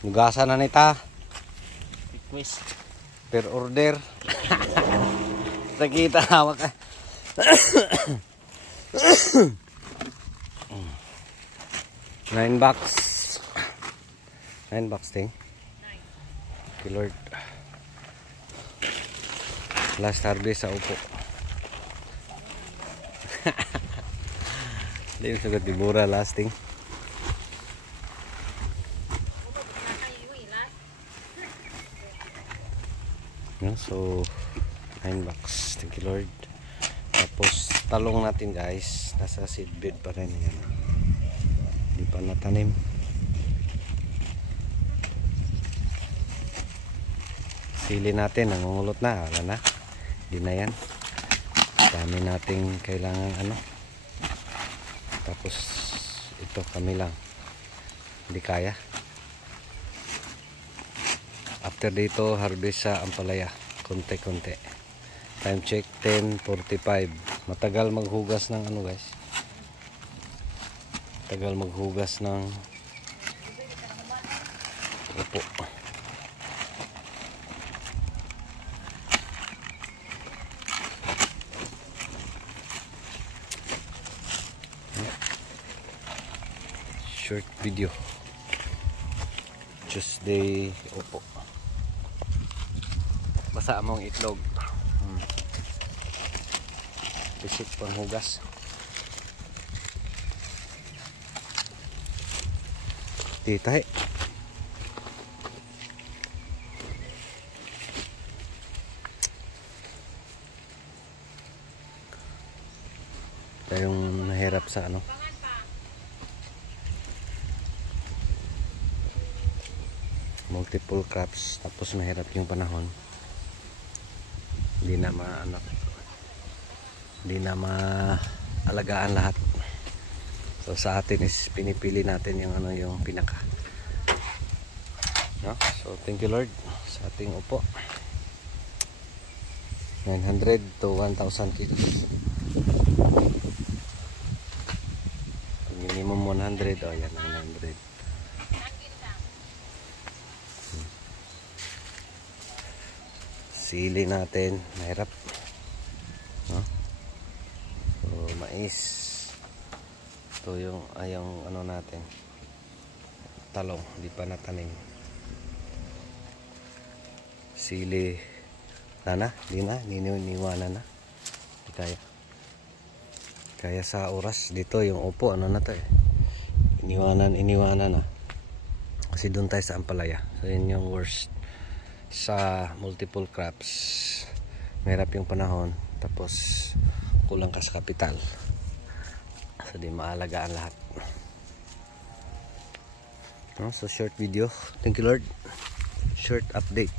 Nugasan na nita. Request. Per order. Nakita hawak ka. 9 bucks. 9 bucks ting. Okay, Lord. Last harvest sa upo. Hindi yung sagot di mura lasting. No, so 9 bucks. Thank you, Lord. Tapos talong natin guys, nasa seedbed pa rin yan. Hindi pa natanim. Sili natin, nangungulot na. Wala na. Hindi na yan. Dami nating kailangan ano. Tapos ito kami lang. Hindi kaya. After dito, harvest sa ampalaya. Konti-konti. Time check 10:45. Matagal maghugas ng ano guys. Matagal maghugas ng upo. Short video. Tuesday upo. Basa among itlog. Bisik panghugas. Titay. Tayong nahirap sa ano. Multiple crops, tapos mahirap yung panahon. Hindi na maalagaan lahat. So sa atin is pinipili natin yung ano, yung pinaka. No? So thank you Lord sa ating upo. 900 to 1,000 kilos. Minimum 100. Oh yan, 900. Sili natin, mahirap. No? So, mais. Ito yung ano natin. Talong, di pa natanim. Sili. Lana, di na, niniwanan na. Di kaya. Kaya sa oras dito yung upo, ano na to eh. Iniwanan na. Kasi doon tayo sa ampalaya. So yun yung worst. Sa multiple crops mahirap yung panahon, tapos kulang ka sa kapital, so di maalagaan lahat. No? So short video. Thank you Lord. Short update.